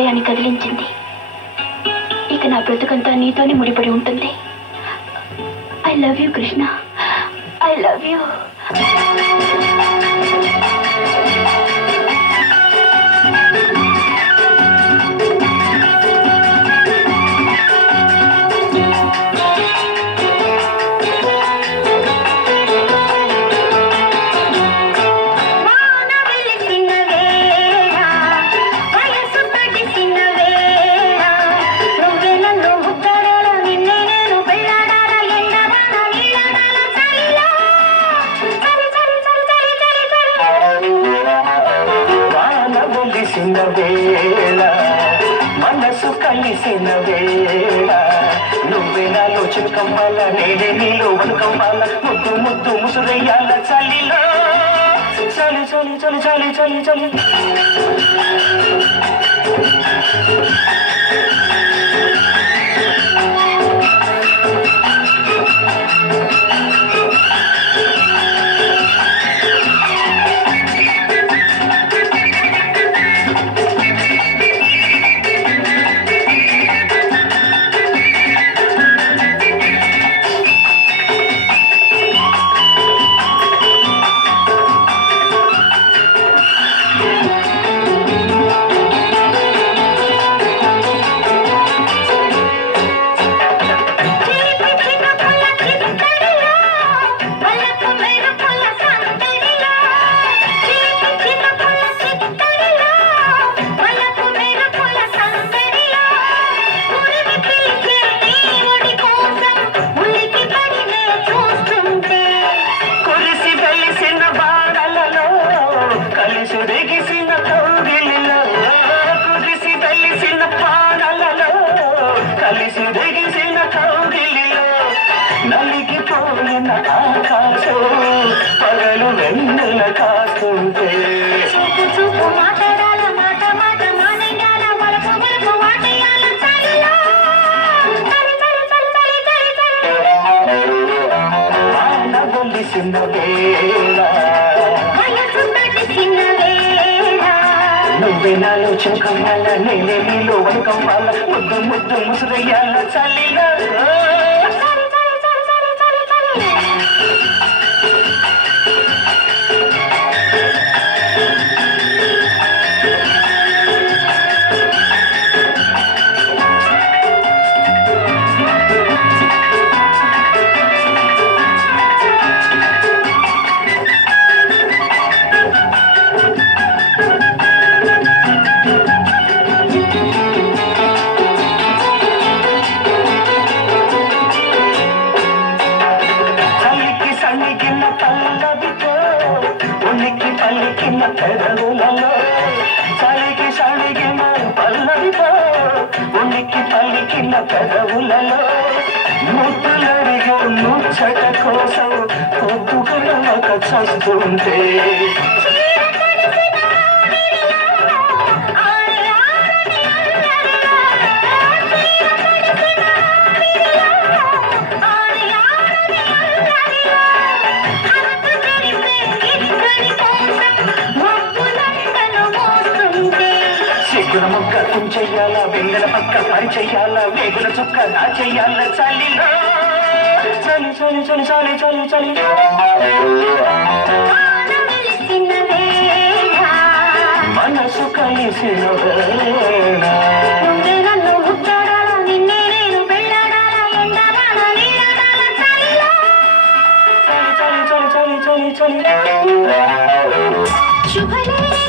హృదయాన్ని కదిలించింది. ఇక నా బ్రతుకంతా నీతోనే ముడిపడి ఉంటుంది. I love you Krishna. I love you కలిసిన వేళ నువ్వే నాలో చిరుకమ్మాల నేనే నీలో వణుకమ్మాల ముద్దు ముద్దు ముసురయ్యాల చలిలో. చలి చలి చలి చలి చలి చలి. వెలిసిన వేళ నువ్వే నాలో చుంకమ్మాల నేనే నీలో వణకమ్మాల ముద్దు ముద్దు ముసురయ్యాల చలిలో చిన్న పెదవులలో ముద్దులడిగే ముచ్చట కోసం పొద్దుగలక చస్తుంటే మొక్క తుంచెయ్యాల వెన్నెల పక్క పని చెయ్యాల? వేగుల చుక్క నా చెయ్యాల? చలిలో చలి చలి చలి చలి చలి చలి. మనసు కలిసిన చలి చలి చలి చలి చలి చలి. శుభలే